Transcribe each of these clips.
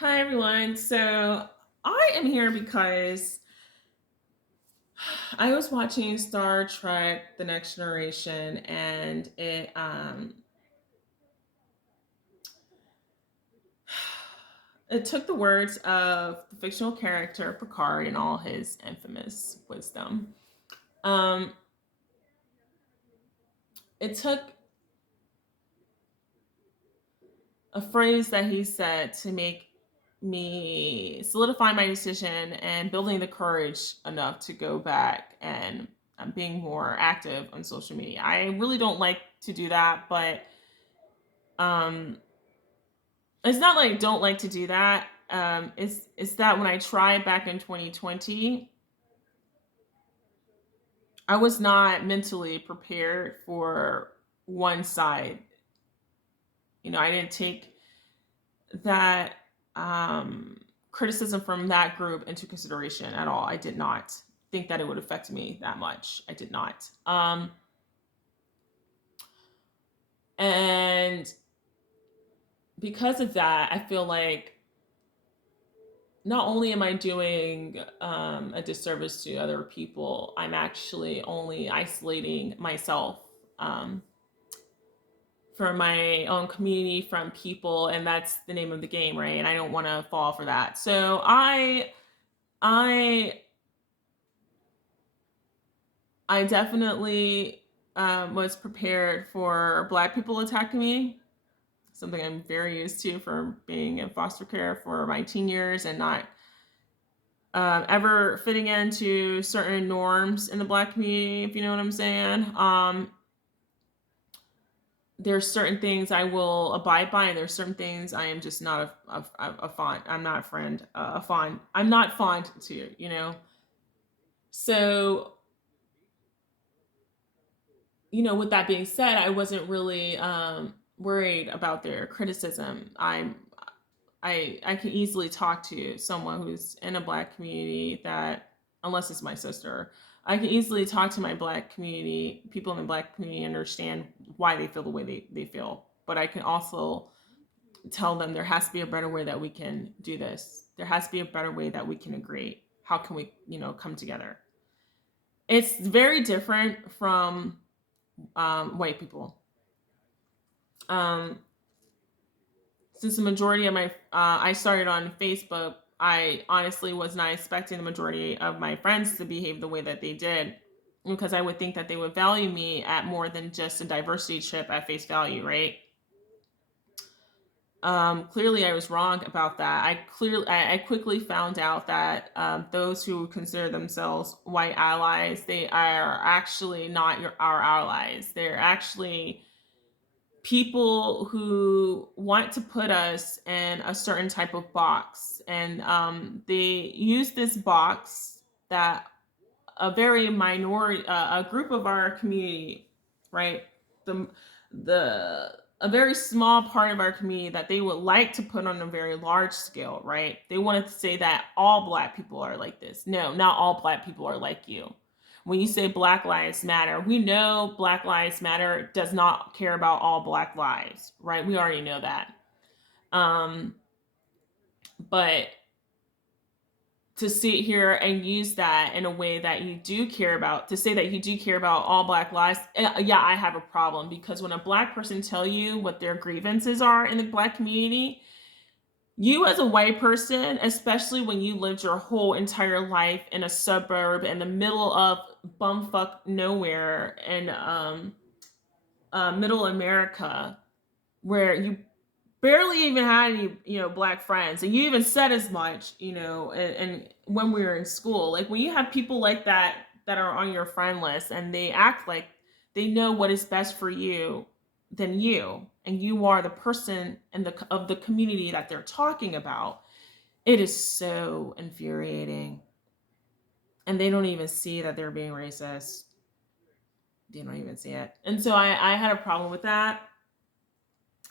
Hi, everyone. So I am here because I was watching Star Trek: The Next Generation, and it took the words of the fictional character Picard and all his infamous wisdom. Um, it took a phrase that he said to make me solidify my decision and building the courage enough to go back and being more active on social media. I really don't like to do that, but um, it's not like I don't like to do that. It's that when I tried back in 2020, I was not mentally prepared for one side. I didn't take that criticism from that group into consideration at all. I did not think that it would affect me that much. I did not. And because of that, I feel like not only am I doing a disservice to other people, I'm actually only isolating myself um, from my own community, from people, and that's the name of the game, right? And I don't want to fall for that. So I I definitely was prepared for Black people attacking me, something I'm very used to from being in foster care for my teen years and not ever fitting into certain norms in the Black community, if you know what I'm saying. There's certain things I will abide by, and there's certain things I am just not a fond. I'm not a friend. A fond. I'm not fond to. So with that being said, I wasn't really worried about their criticism. I can easily talk to someone who's in a Black community that, unless it's my sister, I can easily talk to my Black community, people in the Black community, and understand why they feel the way they feel. But I can also tell them there has to be a better way that we can do this. There has to be a better way that we can agree. How can we, come together? It's very different from white people. Um, since the majority of I started on Facebook, I honestly was not expecting the majority of my friends to behave the way that they did, because I would think that they would value me at more than just a diversity chip at face value, right? Clearly I was wrong about that. I quickly found out that those who consider themselves white allies, they are actually not our allies. They're actually people who want to put us in a certain type of box, and they use this box that a very minority, a group of our community, right? The the a very small part of our community that they would like to put on a very large scale, right? They wanted to say that all Black people are like this. No, not all Black people are like you. When you say Black Lives Matter, we know Black Lives Matter does not care about all Black lives, right? We already know that. Um, but to sit here and use that in a way that you do care about, to say that you do care about all Black lives, yeah, I have a problem, because when a Black person tell you what their grievances are in the Black community, you as a white person, especially when you lived your whole entire life in a suburb in the middle of bumfuck nowhere in middle America, where you barely even had any Black friends, and you even said as much, and when we were in school, like when you have people like that are on your friend list, and they act like they know what is best for you than you, and you are the person in the community that they're talking about, it is so infuriating. And they don't even see that they're being racist. They don't even see it. And so I had a problem with that.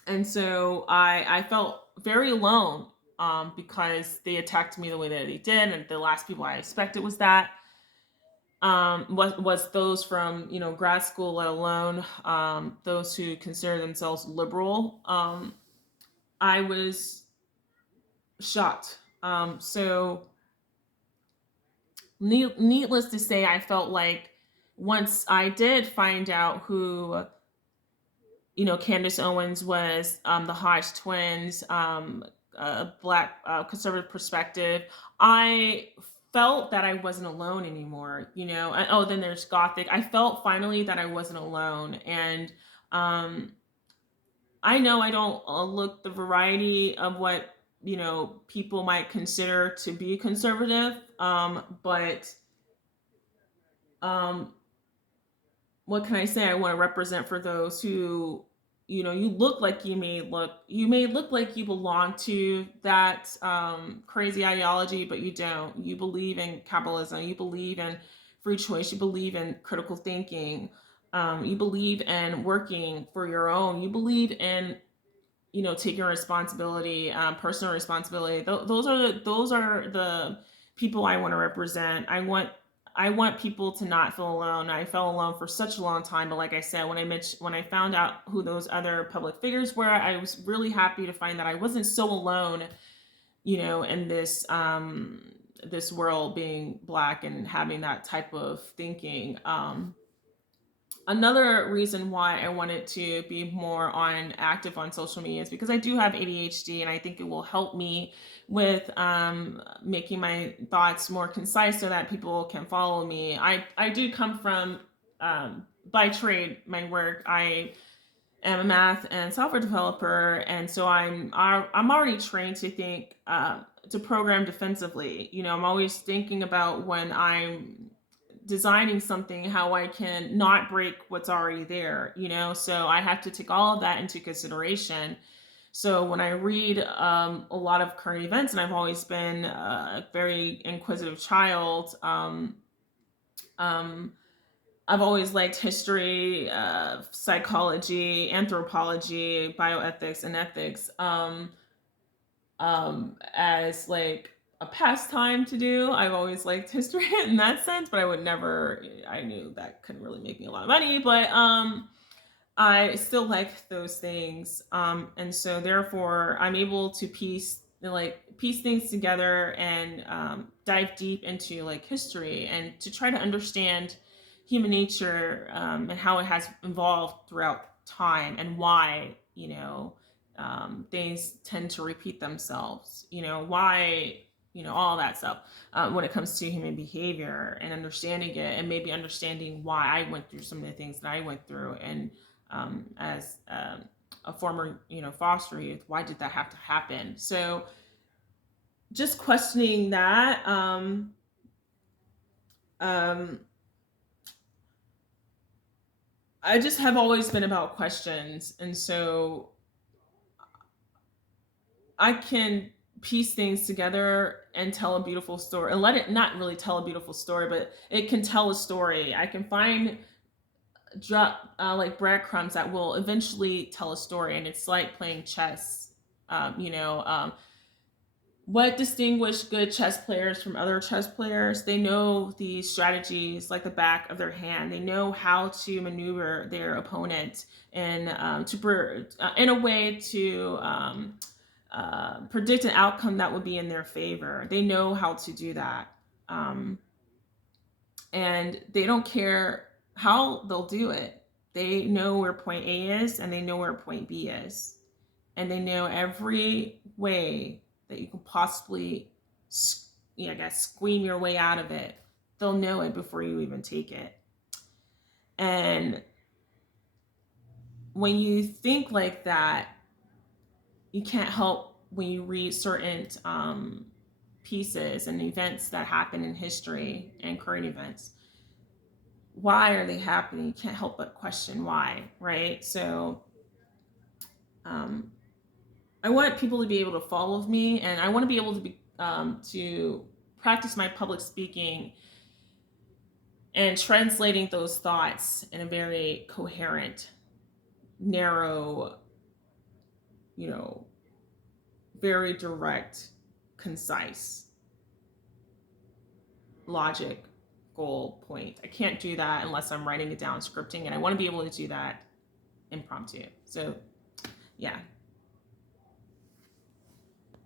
And so I felt very alone, because they attacked me the way that they did, and the last people I expected was that, was those from grad school, let alone those who consider themselves liberal. I was shocked. So needless to say, I felt like once I did find out who Candace Owens was, the Hodge twins, a black conservative perspective. I felt that I wasn't alone anymore. Oh, then there's Gothic. I felt finally that I wasn't alone, and um, I know I don't look the variety of what people might consider to be conservative, but um, what can I say? I want to represent for those who, you may look like you belong to that crazy ideology, but you don't. You believe in capitalism. You believe in free choice. You believe in critical thinking. You believe in working for your own. You believe in taking responsibility, personal responsibility. Those are the people I want to represent. I want people to not feel alone. I felt alone for such a long time, but like I said, when I found out who those other public figures were, I was really happy to find that I wasn't so alone, in this world, being black and having that type of thinking. Another reason why I wanted to be more on active on social media is because I do have ADHD, and I think it will help me with making my thoughts more concise so that people can follow me. I do come from, by trade, my work. I am a math and software developer, and so I'm already trained to think, to program defensively. I'm always thinking about, when I'm designing something, how I can not break what's already there. So I have to take all of that into consideration. So when I read a lot of current events, and I've always been a very inquisitive child, um, I've always liked history, psychology, anthropology, bioethics, and ethics, as like a pastime to do. I've always liked history in that sense, but I would never. I knew that couldn't really make me a lot of money, but I still like those things, and so therefore I'm able to piece things together, and dive deep into like history, and to try to understand human nature, and how it has evolved throughout time, and why things tend to repeat themselves. Why, all that stuff, when it comes to human behavior, and understanding it, and maybe understanding why I went through some of the things that I went through, and as a former, foster youth, why did that have to happen? So just questioning that. Um, I just have always been about questions, and so I can piece things together and tell a beautiful story, and let it not really tell a beautiful story, but it can tell a story. I can find drop like breadcrumbs that will eventually tell a story, and it's like playing chess. What distinguish good chess players from other chess players? They know the strategies like the back of their hand. They know how to maneuver their opponent, and in a way to predict an outcome that would be in their favor. They know how to do that, um, and they don't care how they'll do it. They know where point A is, and they know where point B is, and they know every way that you can possibly, I guess, squeam your way out of it. They'll know it before you even take it. And when you think like that, you can't help, when you read certain pieces and events that happen in history and current events, why are they happening? You can't help but question why, right? So um, I want people to be able to follow me, and I want to be able to practice my public speaking, and translating those thoughts in a very coherent, narrow, you know, very direct, concise, logic, goal, point. I can't do that unless I'm writing it down, scripting, and I want to be able to do that impromptu. So, yeah.